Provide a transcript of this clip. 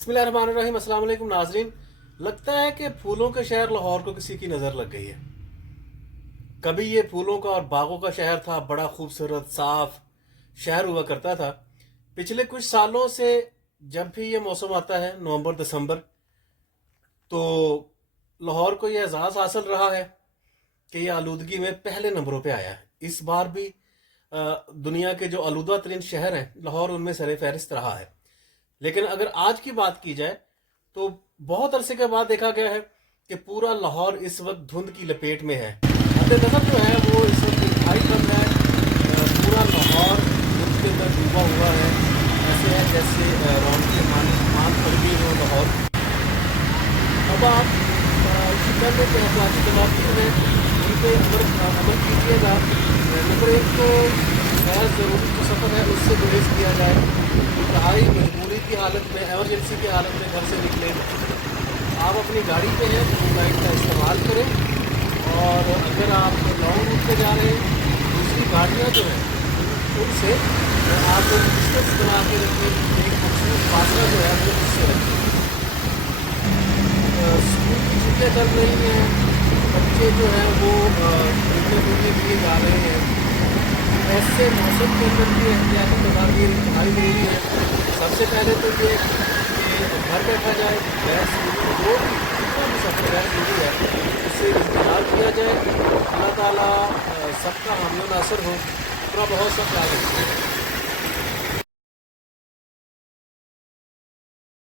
बिस्मिल्लाहिर्रहमानिर्रहीम। अस्सलाम वालेकुम नाजरीन। लगता है कि फूलों के शहर लाहौर को किसी की नज़र लग गई है। कभी ये फूलों का और बागों का शहर था, बड़ा खूबसूरत साफ शहर हुआ करता था। पिछले कुछ सालों से जब भी ये मौसम आता है, नवंबर दिसंबर, तो लाहौर को ये एजाज़ हासिल रहा है कि ये आलूदगी में पहले नंबरों पे आया है। इस बार भी दुनिया के जो आलूदा तरीन शहर हैं, लाहौर उनमें सर फहरिस्त रहा है। लेकिन अगर आज की बात की जाए तो बहुत अरसे के बाद देखा गया है कि पूरा लाहौर इस वक्त धुंध की लपेट में है। नज़र जो है वो इस वक्त दिखाई पड़ रहा है। पूरा लाहौर धुंध के अंदर डूबा हुआ है। ऐसे है जैसे रौनकें मान पड़ गई हो लाहौर। अब आप इससे पहले के एहतियाती तदाबीर हैं उन पर अमल कीजिएगा। नंबर एक तो गैर ज़रूरी जो सफ़र है उससे गुरेज किया जाए। इंतहाई मजबूरी की हालत में, एमरजेंसी की हालत में घर से निकले। आप अपनी गाड़ी पे हैं तो मोबाइल का इस्तेमाल करें। और अगर आप लॉन्ग रूट पे जा रहे हैं, दूसरी गाड़ियाँ जो हैं उनसे आप डिस्टेंस बना के रखें। एक मखसूस फासला जो है वो उससे रखें। स्कूल की छुट्टियाँ चल रही हैं, बच्चे जो हैं वो घूमने फिरने के लिए जा रहे हैं। ऐसे मौसम के अंदर भी एहतियाती तदाबीर इंतहाई ज़रूरी है। सबसे पहले तो ये कि घर बैठा जाए, गैर ज़रूरी जो भी जितना भी सफ़र गैर ज़रूरी है उससे इज्तिनाब किया जाए। अल्लाह ताला सबका हामी नासर हो। अपना बहुत सा ख्याल रखिए।